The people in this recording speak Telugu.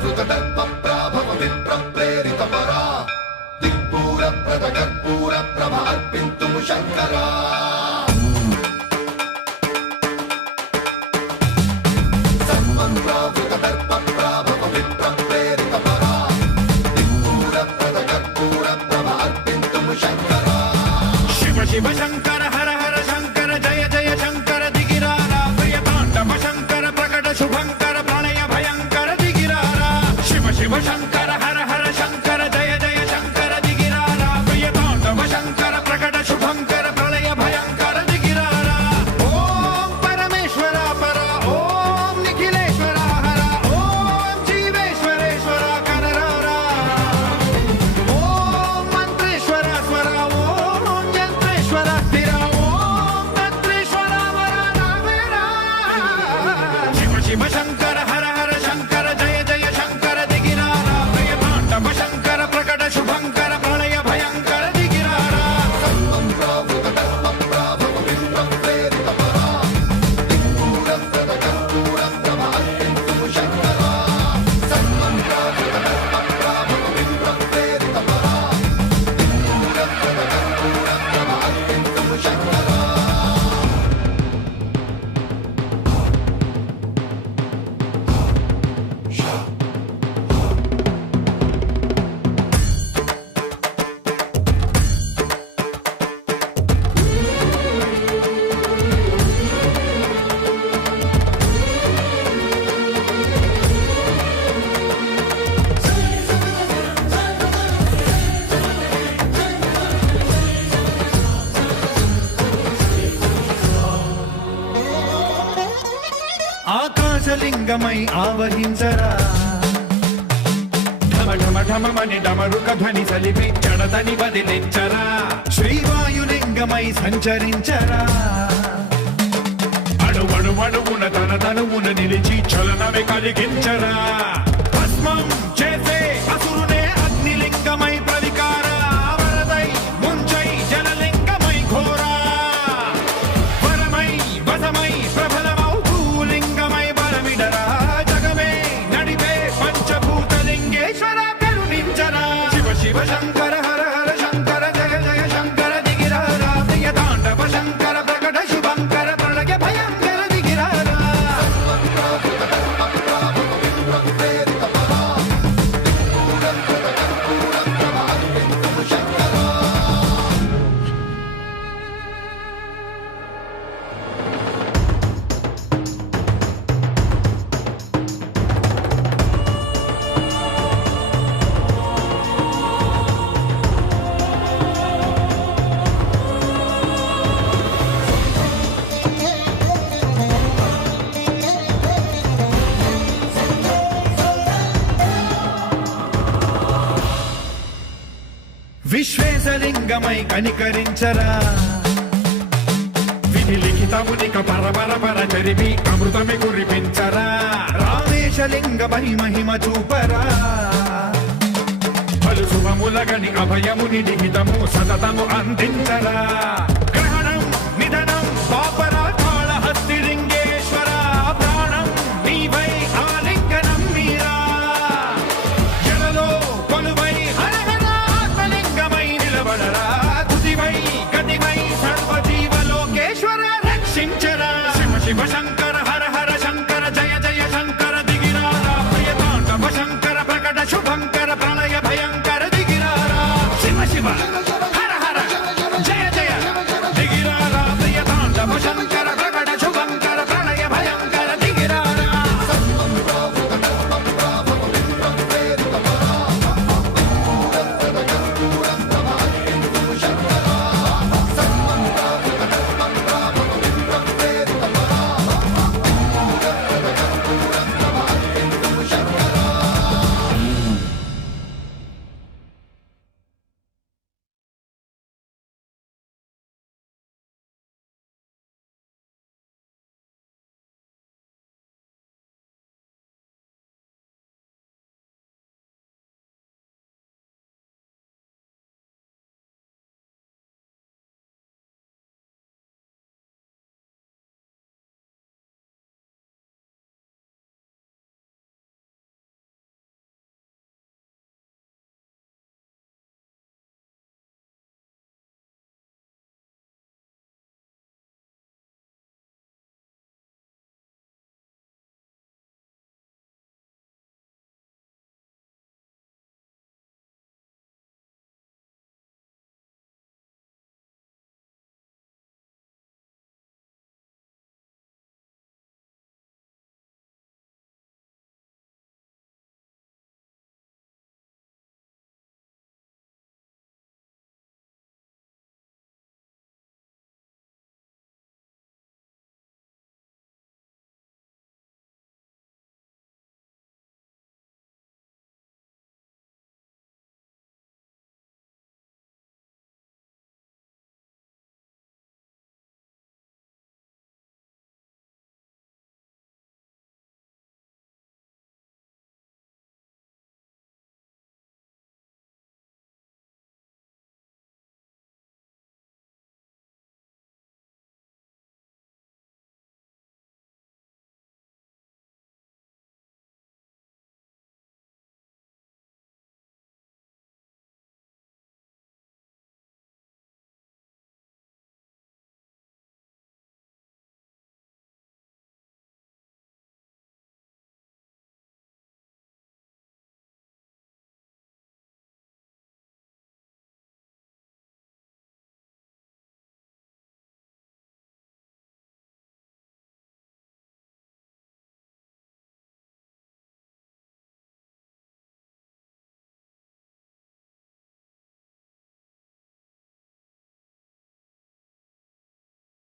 ప్రాభవ విప్రేరిత పరా దిక్పూర ప్రద కర్పూర ప్రభ అర్పింతు శంకరా. సన్మన్ ప్రాభు లింగమై ఆవహించరా. ఢమఢమని డమరుక ధ్వని సలిపి చెడదని బదిలించరా శ్రీవాయులింగమై సంచరించరా. అణువణువణువున తన తనువున నిలిచి చలనమే కలిగించరా. Bye-bye. విశ్వేశలింగమై కనికరించరా. విధి లిఖితమునిక పరపర పర చరివి అమృతమి కురిపించరా. రామేశలింగ మహి మహిమ చూపరా. పలు శుభములగని అభయముని లిఖితము సతతము అందించరా. దర్శించరా శివ శివ శంకర